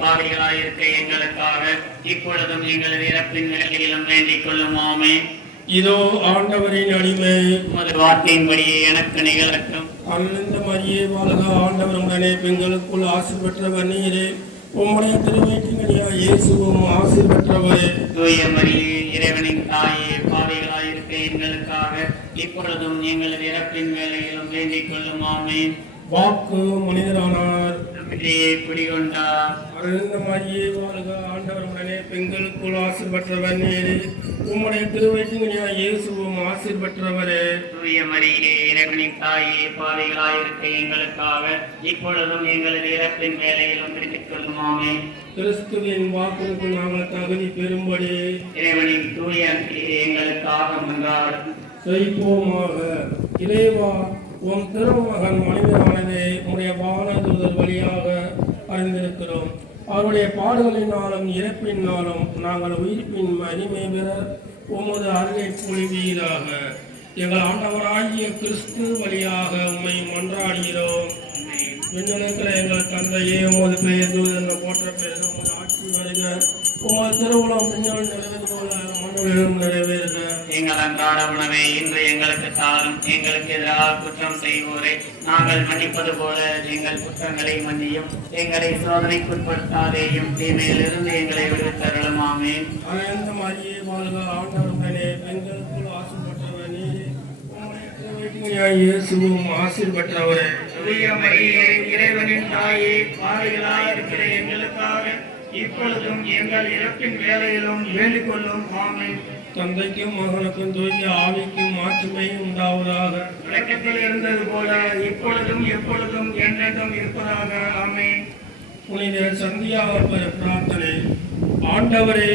பாவிகளாயிருக்க எங்களுக்காக இப்பொழுதும் எங்களது இறப்பின் வேளையிலும் வேண்டிக் கொள்ளும். ஆமென். இதோ ஆண்டவரின் அடிமை. உமது வார்த்தையின்படியே எனக்கு நிகழட்டும். அருள்ந்த மரியே வாழ்க, ஆண்டவர் உடனே பெண்களுக்குள் ஆசி பெற்றவர் நீரே. உம்முடைய திருவயிற்றின்கனியா இயேசுவும் ஆசி பெற்றவரே. தூய மரியே, இறைவனின் தாயே, பாவிகளாயிருக்க எங்களுக்காக இப்பொழுதும் எங்களது இறப்பின் வேளையிலும் வேண்டிக் கொள்ளும். ஆமென். வாக்கு மனிதரானார், நம்மிடையே குடிகொண்டார். அருள்ந்த மரியே வாழ்க, ஆண்டவர் உடனே பெண்களுக்குள் ஆசி பெற்றவர் நீரே. உம்முடைய திருவயிற்றின்கனியா இயேசுவும் ஆசி பெற்றவரே. தூய மரியே, இறைவனின் தாயே, பாவிகளாயிருக்க எங்களுக்காக இப்பொழுதும் எங்களது இறப்பின் வேளையிலும் வேண்டிக் கொள்ளும். ஆமென். கிறிஸ்துவின் வாக்குக்கு நாங்கள் தகுதி பெறும்படி இறைவனின் தூய அன்பிலே எங்களுக்காக மன்றாடும். செய்வோமாக. இறைவா, உம் திருமகன் மனிதனானதை உம்முடைய வானதூதர் வழியாக அறிந்திருக்கிறோம். அவருடைய பாடுகளினாலும் இறப்பினாலும் நாங்கள் உயிர்ப்பின் மகிமை பெற உமது அருளை பொழிவீராக. எங்கள் ஆண்டவராகிய கிறிஸ்து வழியாக உம்மை மன்றாடுகிறோம். விண்ணுலகிற எங்கள் தந்தையே, உமது பெயர் தூதென போற்ற பெயர், உமது ஆட்சி வருக. உமது திருவுளம் விண்ணில் நிறைவேறுவது போல மண்ணிலும் நிறைவேறுக. எங்கள் அன்றாட உணவை இன்று எங்களுக்கு தாரும். எங்களுக்கு எதிராக குற்றம் செய்வோரை நாங்கள் மன்னிப்பது போல எங்கள் குற்றங்களை மன்னியும். எங்களை சோதனைக்குட்படுத்தாதேயும், தீமையிலிருந்து எங்களை விடுவித்தருளும். ஆமென். அனைந்த மரியே வாழ்க, ஆண்டவர் உடனே பெண்களுக்குள் ஆசி பெற்றவர் நீரே. உம்முடைய திருவயிற்றின்கனியாகிய இயேசுவும் ஆசி பெற்றவரே. தூய மரியே, இறைவனின் தாயே, பாவிகளாயிருக்கிற எங்களுக்காக இப்பொழுதும் எங்கள் இறப்பின் வேளையிலும் வேண்டிக் கொள்ளும். ஆமென். தந்தைக்கும் மகனுக்கும் தூய ஆவிக்கும் மாட்சிமை உண்டாவதாக. தொடக்கத்தில் இருந்தது போல இப்பொழுதும் எப்பொழுதும் என்றென்றும் இருப்பதாக. ஆமென். புனித சந்தியாகப்பர் பிரார்த்தனை. ஆண்டவரே,